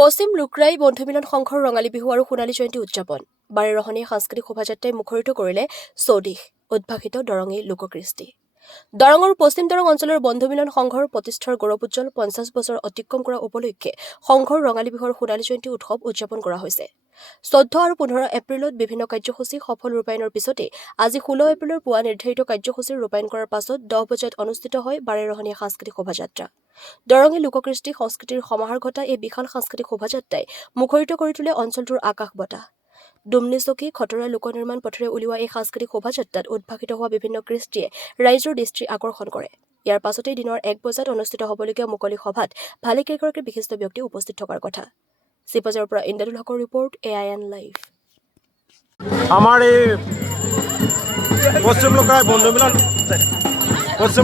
পশ্চিম লুকৰাই বন্ধুমিলন সংঘৰ ৰঙালী বিহু আৰু সোণালী জয়ন্তী উদযাপন বাৰেৰহণীয়া সাংস্কৃতিক শোভাযাত্ৰাই মুখৰিত কৰিলে চৌদিশ উদ্ভাসিত দৰঙী লোককৃষ্টি। দৰং আৰু পশ্চিম দৰং অঞ্চলৰ বন্ধুমিলন সংঘৰ প্ৰতিষ্ঠাৰ গৌৰৱোজ্জ্বল 50 বছৰ অতিক্ৰম কৰা উপলক্ষে সংঘৰ ৰঙালী বিহু আৰু সোণালী জয়ন্তী উৎসৱ উদযাপন কৰা হৈছে। 14 আৰু 15 এপ্ৰিলত বিভিন্ন কাৰ্যসূচী সফল ৰূপায়ণৰ পিছতে আজি 16 এপ্ৰিলৰ পুৱা নিৰ্ধাৰিত কাৰ্যসূচীৰ ৰূপায়ণ কৰাৰ পাছত 10 বজাত অনুষ্ঠিত হয় বাৰেৰহণীয়া সাংস্কৃতিক শোভাযাত্ৰা। দৰঙী লোককৃষ্টি সংস্কৃতিৰ সমাহাৰ ঘটা এই বিশাল সাংস্কৃতিক শোভাযাত্ৰাই মুখৰিত কৰি তোলে অঞ্চলটোৰ আকাশ বতাহ। ডুমনি চকী খটৰা লোক নিৰ্মাণ পথেৰে উলিওৱা এই সাংস্কৃতিক শোভাযাত্ৰাত উদ্ভাসিত হোৱা বিভিন্ন কৃষ্টিয়ে ৰাইজৰ দৃষ্টি আকৰ্ষণ কৰে। ইয়াৰ পাছতেই দিনৰ 1 বজাত অনুষ্ঠিত হ'বলগীয়া মুকলি সভাত ভালেকেইগৰাকী বিশিষ্ট ব্যক্তি উপস্থিত থকাৰ কথা। চিপাজাৰৰ পৰা ইন্দাদুল হকৰ ৰিপৰ্ট AIN লাইভ। আমাৰ এই পশ্চিম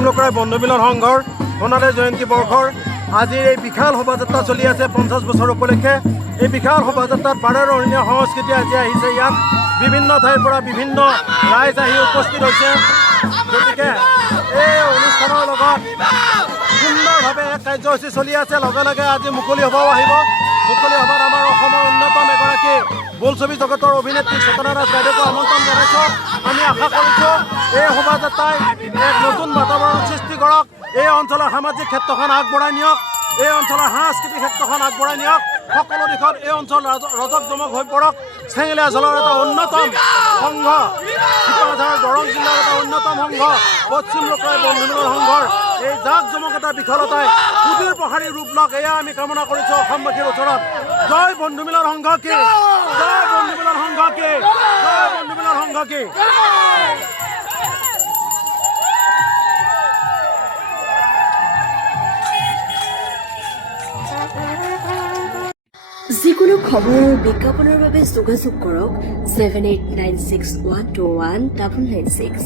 লুকৰাই বন্ধুমিলন সংঘৰ সোণালী জয়ন্তী বৰ্ষৰ আজিৰ এই বিশাল শোভাযাত্ৰা চলি আছে 50 বছৰ উপলক্ষে। এই বিশাল শোভাযাত্ৰাত বাৰেৰহণীয়া সংস্কৃতি আজি আহিছে। ইয়াত বিভিন্ন ঠাইৰ পৰা বিভিন্ন ৰাইজ আহি উপস্থিত হৈছে। গতিকে এই অনুষ্ঠানৰ লগত সুন্দৰভাৱে এক কাৰ্যসূচী চলি আছে। লগে লগে আজি মুকলি সভাও আহিব। মুকলি সভাত আমাৰ অসমৰ অন্যতম এগৰাকী বোলছবি জগতৰ অভিনেত্ৰী চেতনা দাস বাইদেউকো আমন্ত্ৰণ জনাইছোঁ। আমি আশা কৰিছোঁ এই শোভাযাত্ৰাই এক নতুন বাতাবৰণ সৃষ্টি কৰক, এই অঞ্চলৰ সামাজিক ক্ষেত্ৰখন আগবঢ়াই নিয়ক, এই অঞ্চলৰ সাংস্কৃতিক ক্ষেত্ৰখন আগবঢ়াই নিয়ক। সকলো দিশত এই অঞ্চল ৰজক জমক হৈ পৰক। চেঙেলীয়া অঞ্চলৰ এটা অন্যতম সংঘ, চিপাঝাৰ দৰং জিলাৰ এটা অন্যতম সংঘ পশ্চিম লুকৰাই বন্ধুমিলন সংঘৰ এই জাক জমকতা বিশালতাই সুদূৰ প্ৰসাৰী ৰূপ লওক, এয়া আমি কামনা কৰিছোঁ অসমবাসীৰ ওচৰত। জয় বন্ধুমিলন সংঘ কি, জয় বন্ধুমিলন সংঘ কি, জয় বন্ধুমিলন সংঘ কি। যিকোনো খবৰ আৰু বিজ্ঞাপনৰ বাবে যোগাযোগ কৰক 7896121996।